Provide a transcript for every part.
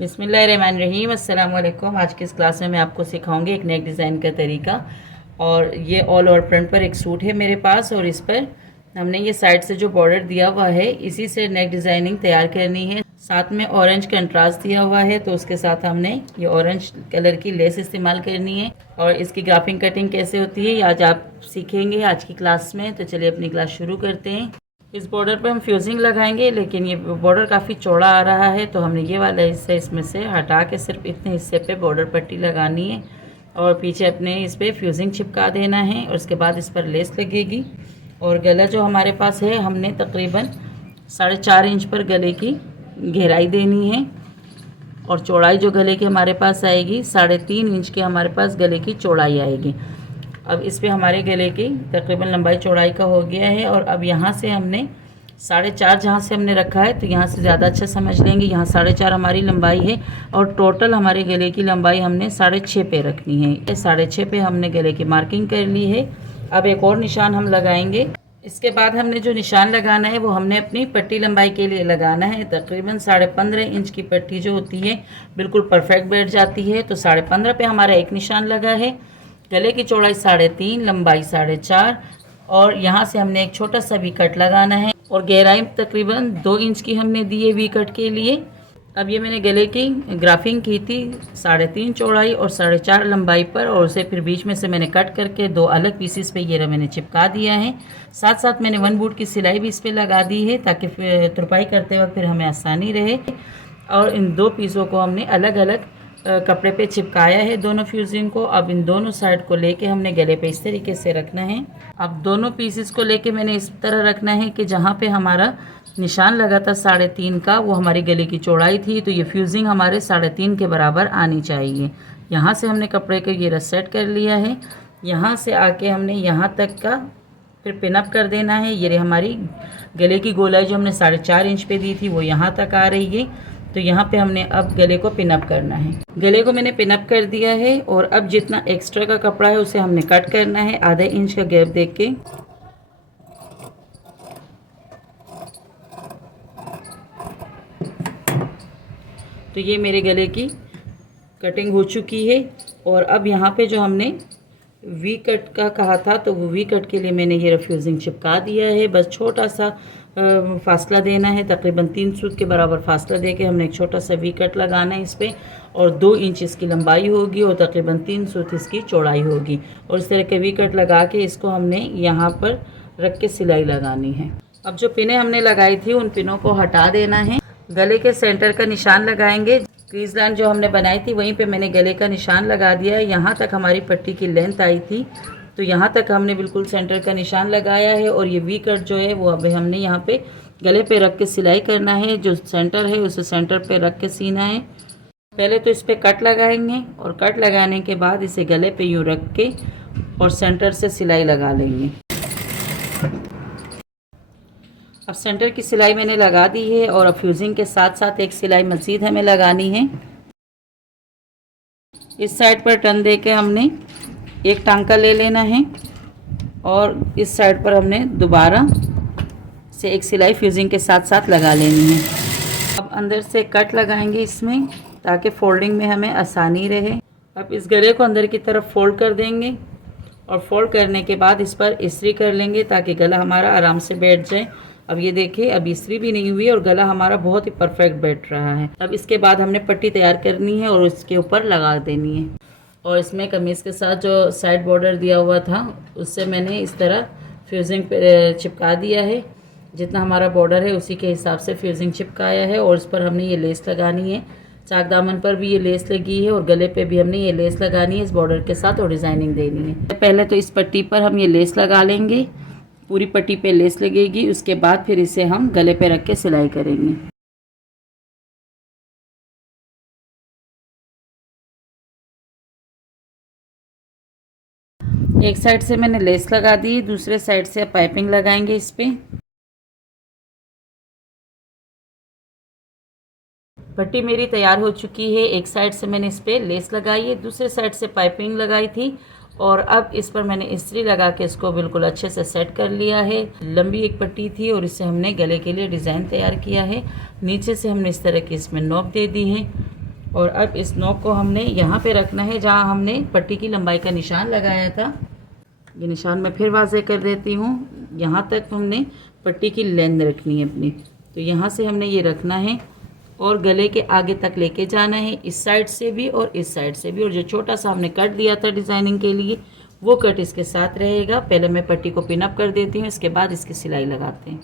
बिस्मिल्लाहिर्रहमानिर्रहीम। अस्सलाम वालेकुम। आज की इस क्लास में मैं आपको सिखाऊंगी एक नेक डिज़ाइन का तरीका। और ये ऑल ओवर फ्रंट पर एक सूट है मेरे पास, और इस पर हमने ये साइड से जो बॉर्डर दिया हुआ है इसी से नेक डिज़ाइनिंग तैयार करनी है। साथ में ऑरेंज कंट्रास्ट दिया हुआ है, तो उसके साथ हमने ये ऑरेंज कलर की लेस इस्तेमाल करनी है। और इसकी ग्राफिंग कटिंग कैसे होती है ये आज आप सीखेंगे आज की क्लास में। तो चलिए अपनी क्लास शुरू करते हैं। इस बॉर्डर पे हम फ्यूजिंग लगाएंगे, लेकिन ये बॉर्डर काफ़ी चौड़ा आ रहा है, तो हमने ये वाला हिस्सा इसमें से हटा के सिर्फ इतने हिस्से पे बॉर्डर पट्टी लगानी है और पीछे अपने इस पर फ्यूजिंग चिपका देना है। और उसके बाद इस पर लेस लगेगी। और गला जो हमारे पास है, हमने तकरीबन 4.5 इंच पर गले की गहराई देनी है। और चौड़ाई जो गले की हमारे पास आएगी 3.5 इंच की हमारे पास गले की चौड़ाई आएगी। अब इस पे हमारे गले की तकरीबन लंबाई चौड़ाई का हो गया है। और अब यहाँ से हमने 4.5 जहाँ से हमने रखा है, तो यहाँ से ज़्यादा अच्छा समझ लेंगे। यहाँ 4.5 हमारी लंबाई है और टोटल हमारे गले की लंबाई हमने 6.5 पे रखनी है। 6.5 पे हमने गले की मार्किंग कर ली है। अब एक और निशान हम लगाएंगे। इसके बाद हमने जो निशान लगाना है वो हमने अपनी पट्टी लंबाई के लिए लगाना है। तकरीबन 15.5 इंच की पट्टी जो होती है बिल्कुल परफेक्ट बैठ जाती है। तो 15.5 पे हमारा एक निशान लगा है। गले की चौड़ाई 3.5, लंबाई 4.5, और यहाँ से हमने एक छोटा सा वी कट लगाना है। और गहराई तकरीबन 2 इंच की हमने दी है वी कट के लिए। अब ये मैंने गले की ग्राफिंग की थी 3.5 चौड़ाई और 4.5 लंबाई पर, और उसे फिर बीच में से मैंने कट करके 2 अलग पीसीस पे ये मैंने चिपका दिया है। साथ साथ मैंने 1 बूट की सिलाई भी इस पर लगा दी है, ताकि तुरपाई करते वक्त फिर हमें आसानी रहे। और इन 2 पीसों को हमने अलग अलग कपड़े पे चिपकाया है, दोनों फ्यूजिंग को। अब इन दोनों साइड को लेके हमने गले पे इस तरीके से रखना है। अब दोनों पीसेस को लेके मैंने इस तरह रखना है कि जहाँ पे हमारा निशान लगा था 3.5 का, वो हमारी गले की चौड़ाई थी, तो ये फ्यूजिंग हमारे 3.5 के बराबर आनी चाहिए। यहाँ से हमने कपड़े को ये रस सेट कर लिया है। यहाँ से आके हमने यहाँ तक का फिर पिनअप कर देना है। ये हमारी गले की गोलाई जो हमने 4.5 इंच पे दी थी वो यहाँ तक आ रही है। तो यहाँ पे हमने अब गले को पिनअप करना है। गले को मैंने पिनअप कर दिया है। और अब जितना एक्स्ट्रा का कपड़ा है उसे हमने कट करना है आधा इंच का गैप देख के। तो ये मेरे गले की कटिंग हो चुकी है। और अब यहाँ पे जो हमने वी कट का कहा था, तो वो वी कट के लिए मैंने ये फ्यूजिंग चिपका दिया है। बस छोटा सा फासला देना है, तकरीबन 3 सूत के बराबर फासला देके हमने एक छोटा सा वी कट लगाना है इस पर। और 2 इंच इसकी लंबाई होगी और तकरीबन 3 सूत इसकी चौड़ाई होगी। और इस तरह के वी कट लगा के इसको हमने यहाँ पर रख के सिलाई लगानी है। अब जो पिनें हमने लगाई थी उन पिनों को हटा देना है। गले के सेंटर का निशान लगाएंगे। क्रीज लाइन जो हमने बनाई थी वहीं पे मैंने गले का निशान लगा दिया है। यहाँ तक हमारी पट्टी की लेंथ आई थी, तो यहाँ तक हमने बिल्कुल सेंटर का निशान लगाया है। और ये वी कट जो है वो अब हमने यहाँ पे गले पे रख के सिलाई करना है। जो सेंटर है उसे सेंटर पे रख के सीना है। पहले तो इस पर कट लगाएंगे, और कट लगाने के बाद इसे गले पे यूँ रख के और सेंटर से सिलाई लगा लेंगे। अब सेंटर की सिलाई मैंने लगा दी है। और अब फ्यूजिंग के साथ साथ एक सिलाई मज़ीद हमें लगानी है। इस साइड पर टर्न दे के हमने एक टांका ले लेना है, और इस साइड पर हमने दोबारा से एक सिलाई फ्यूजिंग के साथ साथ लगा लेनी है। अब अंदर से कट लगाएंगे इसमें, ताकि फोल्डिंग में हमें आसानी रहे। अब इस गले को अंदर की तरफ फोल्ड कर देंगे, और फोल्ड करने के बाद इस पर इस्त्री कर लेंगे ताकि गला हमारा आराम से बैठ जाए। अब ये देखिए, अब इस्त्री भी नहीं हुई और गला हमारा बहुत ही परफेक्ट बैठ रहा है। अब इसके बाद हमने पट्टी तैयार करनी है और उसके ऊपर लगा देनी है। और इसमें कमीज़ के साथ जो साइड बॉर्डर दिया हुआ था उससे मैंने इस तरह फ्यूजिंग चिपका दिया है। जितना हमारा बॉर्डर है उसी के हिसाब से फ्यूजिंग चिपकाया है। और इस पर हमने ये लेस लगानी है। चाक दामन पर भी ये लेस लगी है और गले पे भी हमने ये लेस लगानी है इस बॉर्डर के साथ, और डिज़ाइनिंग देनी है। पहले तो इस पट्टी पर हम ये लेस लगा लेंगे, पूरी पट्टी पे लेस लगेगी। उसके बाद फिर इसे हम गले पे रख के सिलाई करेंगे। एक साइड से मैंने लेस लगा दी, दूसरे साइड से पाइपिंग लगाएंगे इस पे। पट्टी मेरी तैयार हो चुकी है। एक साइड से मैंने इस पे लेस लगाई है, दूसरे साइड से पाइपिंग लगाई थी। और अब इस पर मैंने इस्त्री लगा के इसको बिल्कुल अच्छे से सेट कर लिया है। लंबी एक पट्टी थी और इससे हमने गले के लिए डिज़ाइन तैयार किया है। नीचे से हमने इस तरह की इसमें नोक दे दी है। और अब इस नॉक को हमने यहाँ पे रखना है जहाँ हमने पट्टी की लंबाई का निशान लगाया था। ये निशान मैं फिर वाज़े कर देती हूँ। यहाँ तक हमने पट्टी की लेंथ रखनी है अपनी, तो यहाँ से हमने ये रखना है और गले के आगे तक लेके जाना है, इस साइड से भी और इस साइड से भी। और जो छोटा सा हमने कट दिया था डिज़ाइनिंग के लिए, वो कट इसके साथ रहेगा। पहले मैं पट्टी को पिन अप कर देती हूँ, इसके बाद इसकी सिलाई लगाते हैं।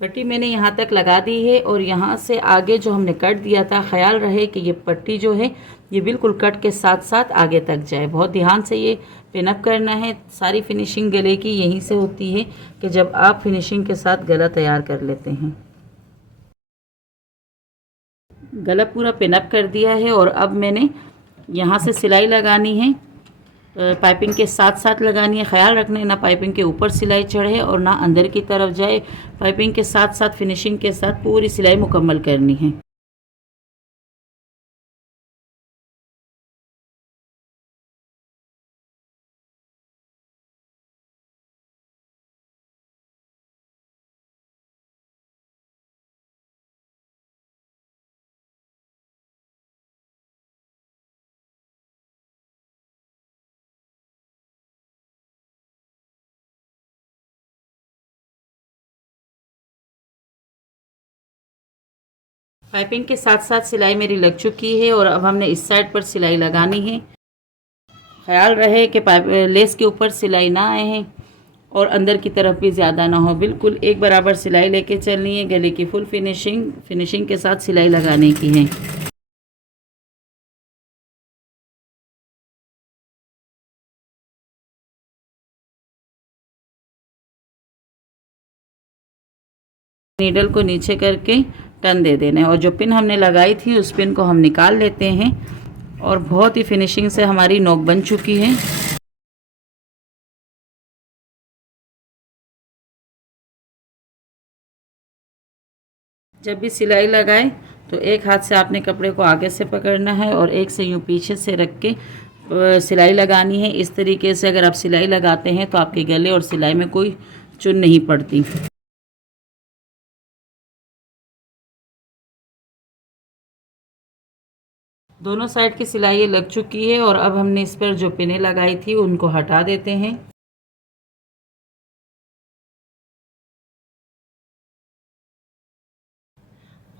पट्टी मैंने यहाँ तक लगा दी है और यहाँ से आगे जो हमने कट दिया था, ख्याल रहे कि ये पट्टी जो है ये बिल्कुल कट के साथ साथ आगे तक जाए। बहुत ध्यान से ये पिन अप करना है। सारी फिनिशिंग गले की यहीं से होती है कि जब आप फिनिशिंग के साथ गला तैयार कर लेते हैं। गला पूरा पिन अप कर दिया है और अब मैंने यहाँ से सिलाई लगानी है, पाइपिंग के साथ साथ लगानी है। ख्याल रखना है ना पाइपिंग के ऊपर सिलाई चढ़े और ना अंदर की तरफ जाए। पाइपिंग के साथ साथ फिनिशिंग के साथ पूरी सिलाई मुकम्मल करनी है। पाइपिंग के साथ साथ सिलाई मेरी लग चुकी है और अब हमने इस साइड पर सिलाई लगानी है। ख्याल रहे कि पाइप लेस के ऊपर सिलाई ना आए हैं और अंदर की तरफ भी ज़्यादा ना हो। बिल्कुल एक बराबर सिलाई लेके चलनी है। गले की फुल फिनिशिंग के साथ सिलाई लगाने की है। नीडल को नीचे करके टर्न दे देना है और जो पिन हमने लगाई थी उस पिन को हम निकाल लेते हैं और बहुत ही फिनिशिंग से हमारी नोक बन चुकी है। जब भी सिलाई लगाए तो एक हाथ से आपने कपड़े को आगे से पकड़ना है और एक से यूँ पीछे से रख के सिलाई लगानी है। इस तरीके से अगर आप सिलाई लगाते हैं तो आपके गले और सिलाई में कोई चुन नहीं पड़ती। दोनों साइड की सिलाई लग चुकी है और अब हमने इस पर जो पिनें लगाई थी उनको हटा देते हैं।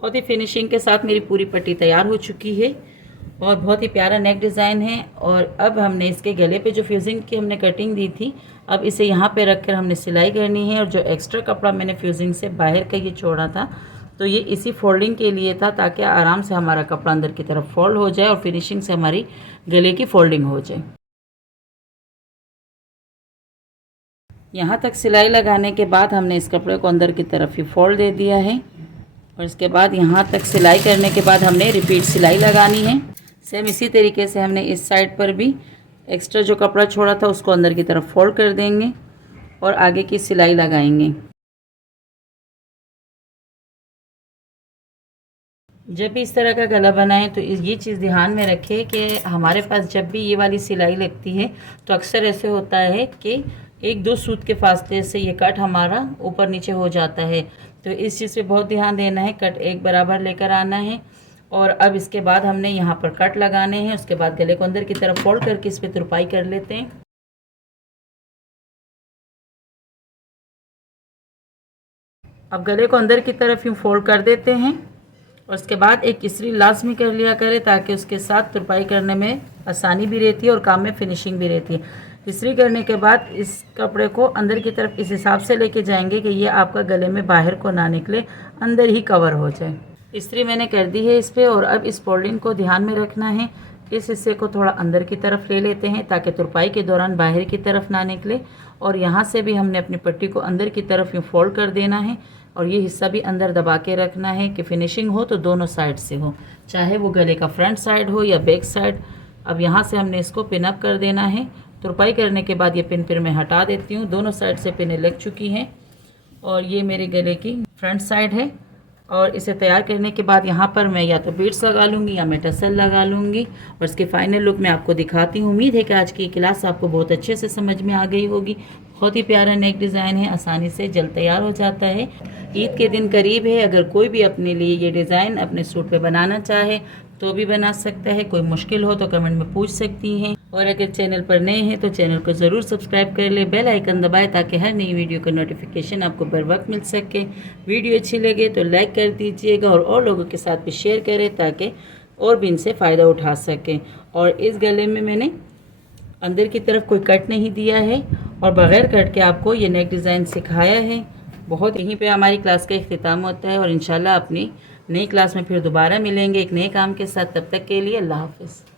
बहुत ही फिनिशिंग के साथ मेरी पूरी पट्टी तैयार हो चुकी है और बहुत ही प्यारा नेक डिज़ाइन है। और अब हमने इसके गले पे जो फ्यूजिंग की हमने कटिंग दी थी, अब इसे यहाँ पे रख कर हमने सिलाई करनी है। और जो एक्स्ट्रा कपड़ा मैंने फ्यूजिंग से बाहर का ये छोड़ा था, तो ये इसी फोल्डिंग के लिए था ताकि आराम से हमारा कपड़ा अंदर की तरफ फोल्ड हो जाए और फिनिशिंग से हमारी गले की फोल्डिंग हो जाए। यहाँ तक सिलाई लगाने के बाद हमने इस कपड़े को अंदर की तरफ ही फोल्ड दे दिया है और इसके बाद यहाँ तक सिलाई करने के बाद हमने रिपीट सिलाई लगानी है। सेम इसी तरीके से हमने इस साइड पर भी एक्स्ट्रा जो कपड़ा छोड़ा था उसको अंदर की तरफ फोल्ड कर देंगे और आगे की सिलाई लगाएंगे। जब भी इस तरह का गला बनाएं तो ये चीज़ ध्यान में रखें कि हमारे पास जब भी ये वाली सिलाई लगती है तो अक्सर ऐसे होता है कि एक दो सूत के फासले से ये कट हमारा ऊपर नीचे हो जाता है। तो इस चीज़ पे बहुत ध्यान देना है। कट एक बराबर लेकर आना है और अब इसके बाद हमने यहाँ पर कट लगाने हैं। उसके बाद गले को अंदर की तरफ फोल्ड करके इस पर तुरपाई कर लेते हैं। अब गले को अंदर की तरफ यूँ फोल्ड कर देते हैं और उसके बाद एक इस्त्री लाजमी कर लिया करें ताकि उसके साथ तुरपाई करने में आसानी भी रहती है और काम में फिनिशिंग भी रहती है। इस्त्री करने के बाद इस कपड़े को अंदर की तरफ इस हिसाब से लेके जाएंगे कि ये आपका गले में बाहर को ना निकले, अंदर ही कवर हो जाए। इस्त्री मैंने कर दी है इस पर और अब इस फोल्डिंग को ध्यान में रखना है। इस हिस्से को थोड़ा अंदर की तरफ ले लेते हैं ताकि तुरपाई के दौरान बाहर की तरफ ना निकले। और यहाँ से भी हमने अपनी पट्टी को अंदर की तरफ यूँ फोल्ड कर देना है और ये हिस्सा भी अंदर दबा के रखना है कि फिनिशिंग हो तो दोनों साइड से हो, चाहे वो गले का फ्रंट साइड हो या बैक साइड। अब यहाँ से हमने इसको पिन अप कर देना है। तुरपाई करने के बाद ये पिन फिर मैं हटा देती हूँ। दोनों साइड से पिनें लग चुकी हैं और ये मेरे गले की फ्रंट साइड है। और इसे तैयार करने के बाद यहाँ पर मैं या तो बीड्स लगा लूँगी या मैं टसल लगा लूँगी और इसके फाइनल लुक मैं आपको दिखाती हूँ। उम्मीद है कि आज की क्लास आपको बहुत अच्छे से समझ में आ गई होगी। बहुत ही प्यारा नेक डिज़ाइन है, आसानी से जल्द तैयार हो जाता है। ईद के दिन करीब है, अगर कोई भी अपने लिए ये डिज़ाइन अपने सूट पे बनाना चाहे तो भी बना सकता है। कोई मुश्किल हो तो कमेंट में पूछ सकती हैं। और अगर चैनल पर नए हैं तो चैनल को ज़रूर सब्सक्राइब कर ले, बेल आइकन दबाएं ताकि हर नई वीडियो का नोटिफिकेशन आपको बर वक्त मिल सके। वीडियो अच्छी लगे तो लाइक कर दीजिएगा और लोगों के साथ भी शेयर करें ताकि और भी इनसे फ़ायदा उठा सकें। और इस गले में मैंने अंदर की तरफ कोई कट नहीं दिया है और बग़ैर कट के आपको ये नेक डिज़ाइन सिखाया है। बहुत यहीं पे हमारी क्लास का इख्तिताम होता है और इंशाल्लाह अपनी नई क्लास में फिर दोबारा मिलेंगे एक नए काम के साथ। तब तक के लिए अल्लाह हाफ़िज़।